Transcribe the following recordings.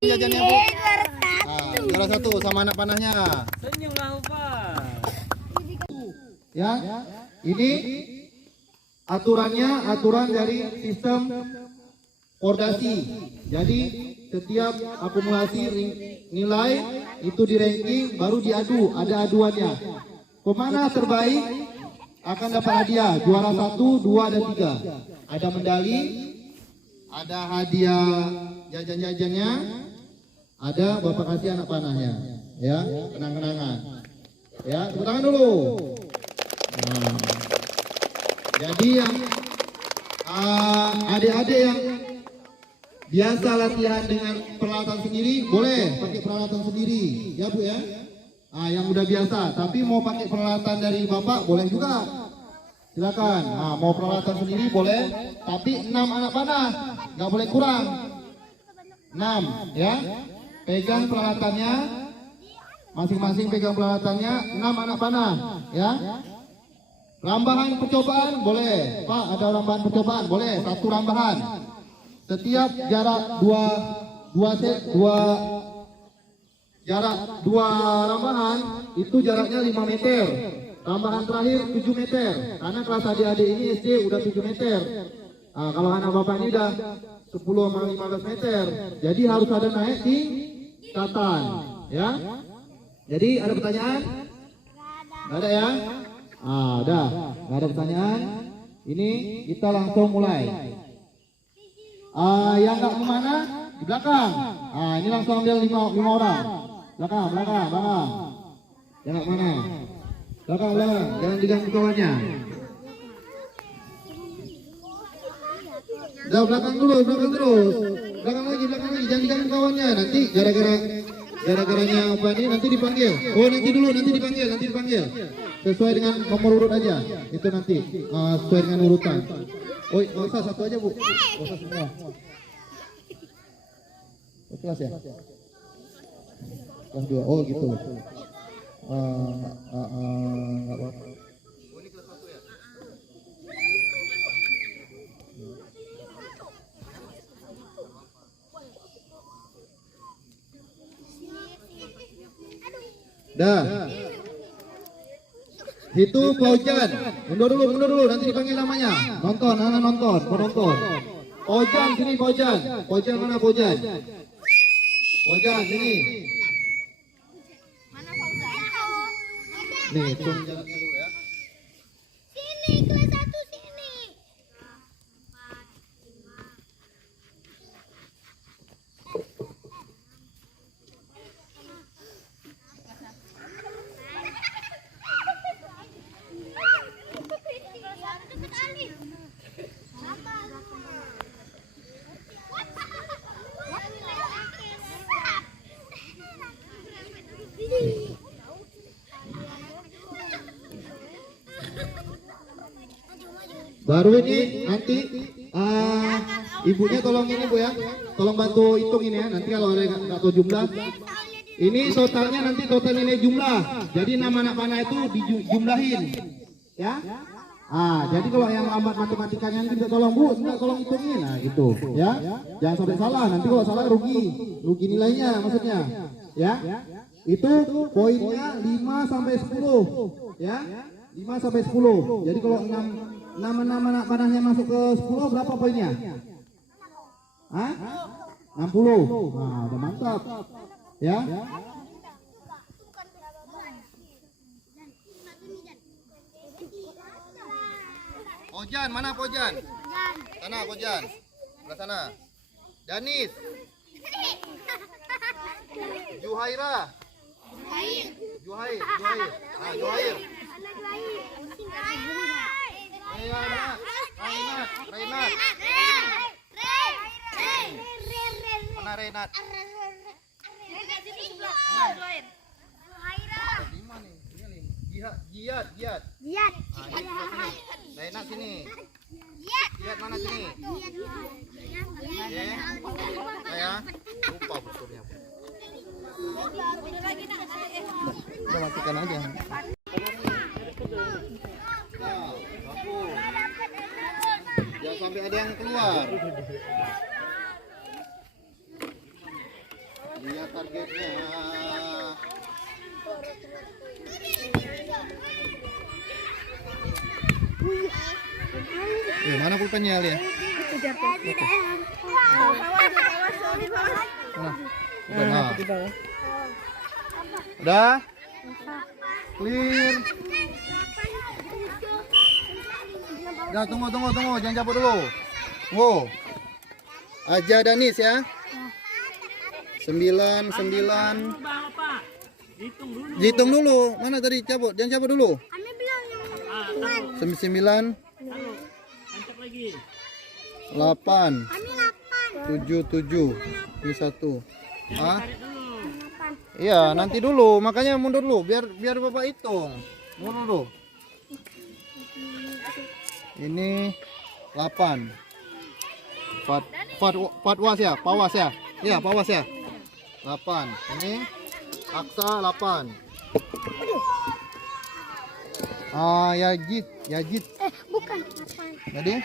Jajannya Bu. Juara satu sama anak panahnya. Senyumlah Pak. Ya, ini aturan dari sistem kordasi. Jadi setiap akumulasi nilai itu di ranking baru diadu, ada aduannya. Pemana terbaik akan dapat hadiah juara 1, 2, dan 3. Ada medali, ada hadiah jajan-jajannya, ada bapak kasih anak panahnya, ya, kenang-kenangan. Ya, tepuk tangan dulu. Nah, jadi yang adik-adik yang biasa latihan dengan peralatan sendiri, boleh pakai peralatan sendiri, ya Bu ya. Yang udah biasa, tapi mau pakai peralatan dari bapak boleh juga. Silakan. Mau peralatan sendiri boleh, tapi 6 anak panah, nggak boleh kurang. 6, ya. Pegang peralatannya, masing-masing pegang peralatannya, 6 anak panah, ya. Rambahan percobaan boleh, Pak. Ada rambahan percobaan boleh, 1 rambahan. Setiap jarak jarak 2 rambahan itu jaraknya 5 meter. Rambahan terakhir 7 meter. Karena kelas adik-adik ini SD udah 7 meter. Kalau anak bapak ini udah 10 sama 15 meter. Jadi harus ada naik di tingkatan, ya. Jadi ada pertanyaan? Nggak ada ya? Udah, nggak ada pertanyaan. Ini kita langsung mulai. Yang nggak kemana? Di belakang. Ini langsung ambil 5 orang. Belakang. Yang nggak mana? Belakang. Jangan diganggu kawannya. Udah, belakang terus. Belakang lagi. Jangan diganggu kawannya. Nanti gara-garanya apa ini nanti dipanggil. Nanti dipanggil. Sesuai dengan nomor urut aja. Itu nanti sesuai dengan urutan. Oh, nggak usah, 1 aja Bu. Nggak usah semua. Kelas ya? Kelas 2. Oh gitu. Nggak apa-apa. Dah. Itu Paujan. Mundur dulu, nanti dipanggil namanya. Nonton, anak nonton, penonton. Paujan sini, Paujan. Paujan mana Paujan? Paujan sini. Mana Fauzan? Nih, hitung jaraknya dulu ya. Sini, kelas 1 sini. Baru ini nanti ibunya tolong ini Bu ya, tolong bantu hitungin ya. Nanti kalau ada nggak tahu jumlah, ini totalnya nanti total nilai jumlah. Jadi nama anak panah itu dijumlahin, ya. Jadi kalau yang lambat matematikanya nanti bisa tolong Bu, enggak tolong hitungin, nah gitu, ya. Jangan sampai salah. Nanti kalau salah rugi nilainya maksudnya, ya. Itu poinnya 5 sampai 10, ya. 5 sampai 10. Jadi kalau 6 nama anak panahnya masuk ke 10 berapa poinnya? 60. Nah, udah mantap. Ya. Pojan, mana Pojan? Sana Pojan. Sebelah sana. Danis. Juhaira. Juhair. Juhair. Renat. Mana Renat? Giat. Renat sini. Giat mana sini? Ya. Lupa betulnya. Udah matikan aja. Jangan sampai ada yang keluar. targetnya. Mana pulpennya Alia? Mana? Udah? Clear. Udah, tunggu, jangan cabut dulu. Tunggu. Aja Danis ya. 9. Hitung dulu. Mana tadi cabut? Jangan cabut dulu. 9. 8. 7. Ini 1. Ah? Iya, nanti dulu. Makanya mundur dulu. Biar Bapak hitung. Mundur dulu. Ini 8. Pawas ya. Iya, pawas ya. 8. Ini Aksa 8. Yajid. Bukan. Jadi?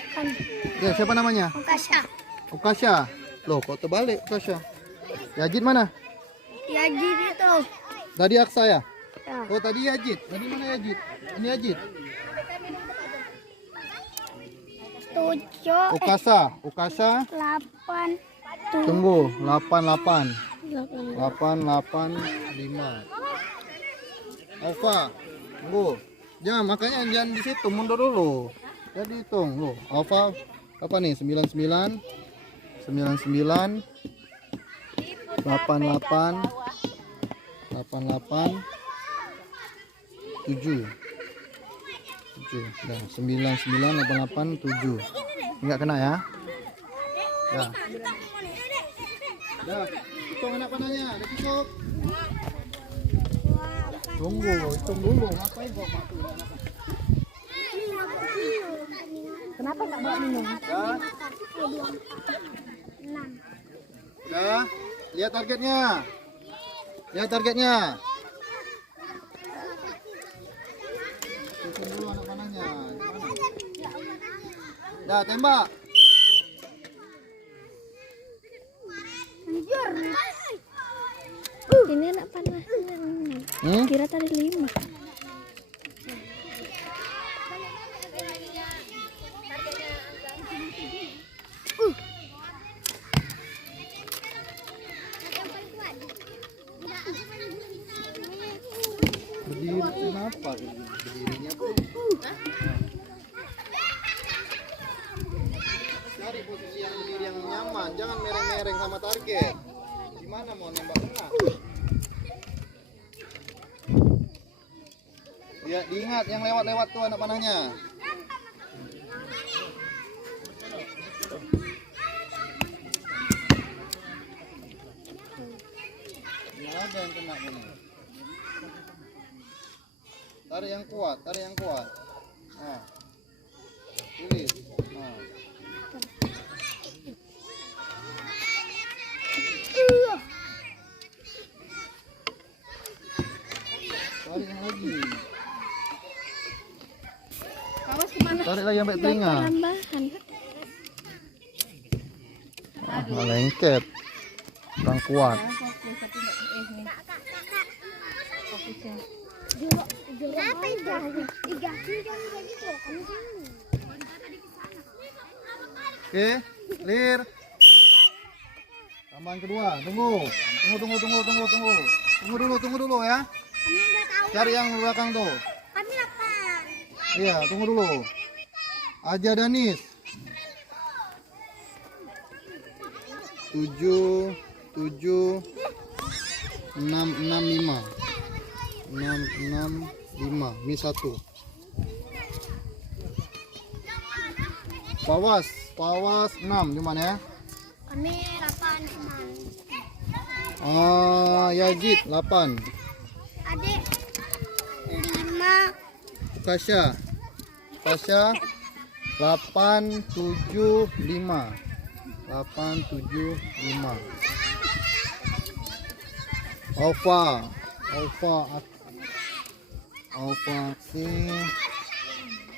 Ya, siapa namanya? Ukasha. Loh, kok terbalik Ukasha? Yajid mana? Yajid itu. Tadi Aksa ya? Ya. Oh, tadi Yajid. Tadi mana Yajid? Ini Yajid. 7. Ukasha. 8. Tunggu, 8. 5. Alfa. Tunggu. Makanya jangan di situ, mundur dulu. Jadi hitung loh. Alfa apa nih? 99. 88. 7. Dah, 99, 88, 7. Enggak kena ya? Ya. Dah, hitung anak panahnya, udah cukup. Tunggu, hitung dulu. Ngapain kok mati? Kenapa nggak bawa minum? Dah. Dah. Lihat targetnya. Hitung dulu anak panahnya. Dah, tembak. Ini anak panah. Kira tadi 5. Berdiri kenapa? Berdirinya cari posisi yang berdiri yang nyaman, jangan mereng-mereng sama target. Gimana mau nembak kena? Ya, diingat yang lewat-lewat tuh anak panahnya. Nggak ada yang kena ini. Tarik yang kuat. Nah, tulis. Nah. Tarik yang lagi. Tarik lagi sampai telinga. Lengket. Kurang kuat. Oke, clear. Tambahan kedua. Tunggu dulu ya. Cari yang belakang tuh. Iya, tunggu dulu. Aja Danis. 7 6 5. Ini 1. Pawas 6 gimana ya? Kami 8. Yajid 8. Adik 5. Kasya 8 7 5. Alfa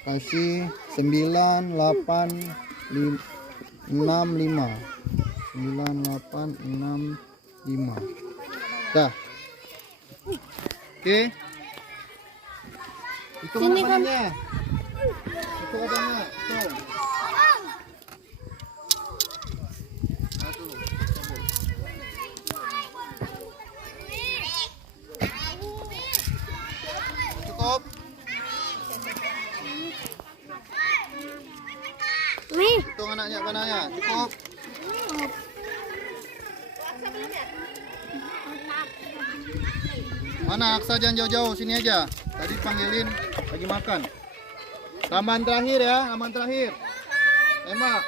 kasih 9 8 6 5. Dah. Oke. Itu Sini, makanannya. Itu katanya. Tuh. Satu. Cukup. Nih. Hitung anaknya panahnya. Cukup. Mana Aksa, jangan jauh-jauh, sini aja. Tadi panggilin lagi makan. Aman terakhir ya, aman terakhir. Tembak.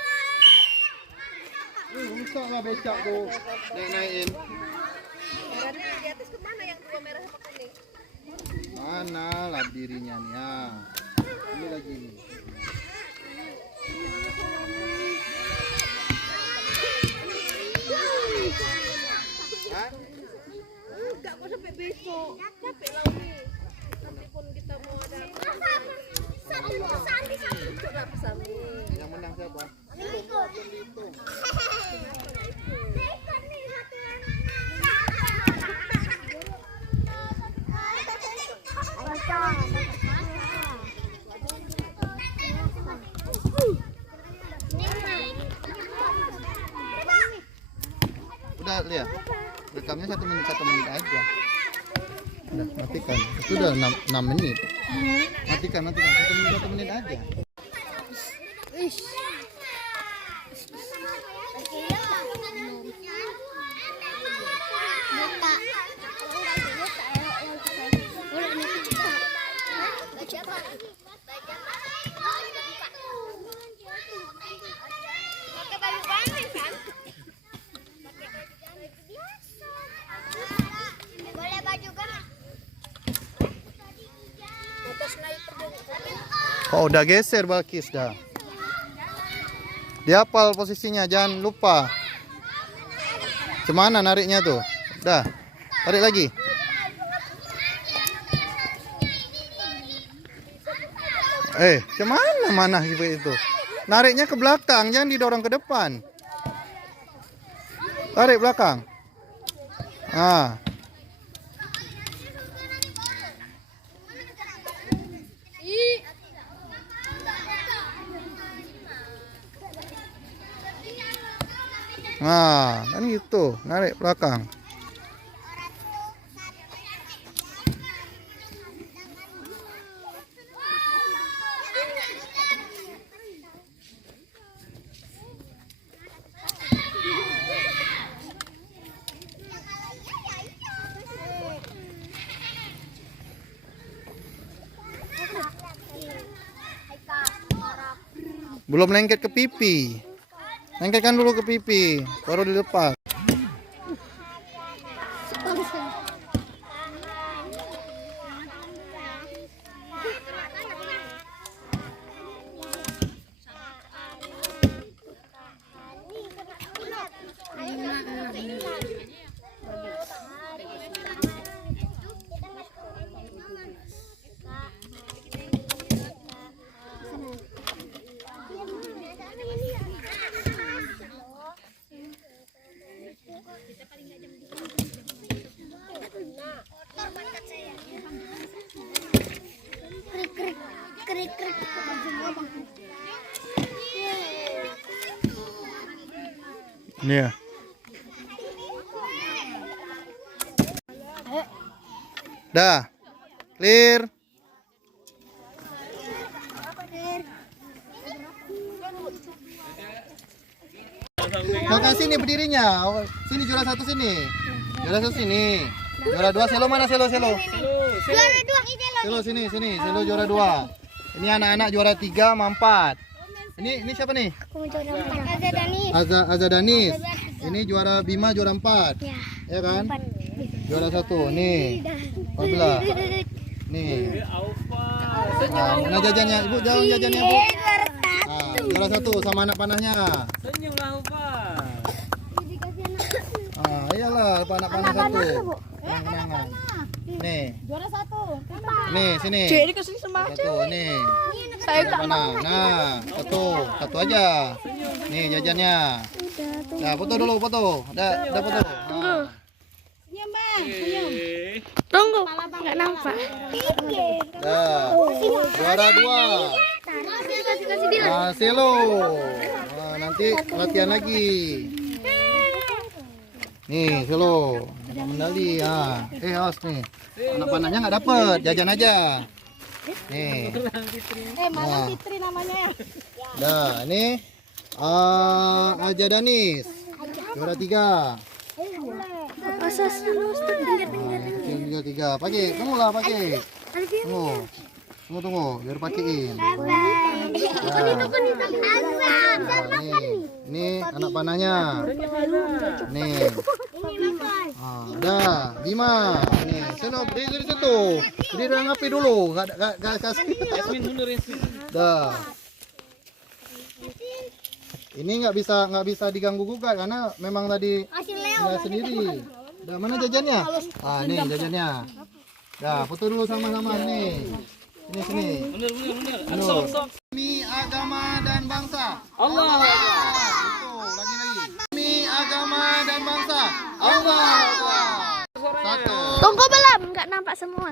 Rusak lah becak tuh. Naikin. Mana lah dirinya nih ya. Ini lagi nih. Hah? Enggak mau sampai besok. Capek lagi. Nanti pun kita mau ada. Berapa sami? Yang menang siapa? Udah lihat. Rekamnya 1 menit aja. Udah matikan. Itu udah 6 menit. Matikan 1 menit aja. Boleh baju kan? Oh, udah geser Balkis dah. Dia hafal posisinya, jangan lupa. Cemana nariknya tuh? Dah. Tarik lagi. Cemana mana itu? Nariknya ke belakang, jangan didorong ke depan. Tarik belakang. Ah. Nah, kan gitu, narik belakang. Belum lengket ke pipi. Lengketkan dulu ke pipi, baru dilepas. Nih ya. Dah. Clear. Makan sini berdirinya. Sini juara 1 sini. Juara 1 sini. Juara 2 selo mana selo? Juara 2 Selo sini. Selo juara 2. Ini anak-anak juara 3 sama 4. Ini siapa nih? Aku mau juara 4. Azza Danis. Azza Danis. Ini juara Bima juara 4. Ya. Ya kan? Juara 1. Nih. Alhamdulillah. Nih. Nah, mana jajannya? Ibu jangan jajannya, Bu. Nah, juara 1 sama anak panahnya. Senyumlah Pak. Ah, iyalah anak panah 1. Kenangan. Nih. Juara 1. Nih, sini. Jadi kesini sama 1 nih. saya Anak panah. Nah, satu aja. Nih jajannya. Nah, foto dulu, foto. Udah foto. Nah. Iya, Mbak. Tunggu, nggak nampak. Dah. Juara 2. Nah, Selo. Nah, nanti latihan lagi. Nih, Selo. Dapat medali. Awas nih. Anak panahnya nggak dapet, jajan aja. Nih. Mana Fitri namanya? Dah, ini Aja Danis. Juara 3. Juara 3. Pakai, tunggu lah pakai. Tunggu, biar pakein. Ini anak panahnya. Nih. Dah, Bima. Nih, sana berdiri situ. Berdiri ngapi dulu, gak kasih. Yasmin mundur Yasmin. Dah. Ini nggak bisa diganggu gugat karena memang tadi nggak sendiri. Dah, mana jajannya? Nih jajannya. Dah, foto dulu sama-sama nih. Sini. Mundur. Mundur. Demi agama dan bangsa. Allah. Lagi. Demi agama dan bangsa. Allah. Satu. Tunggu belum, nggak nampak semua.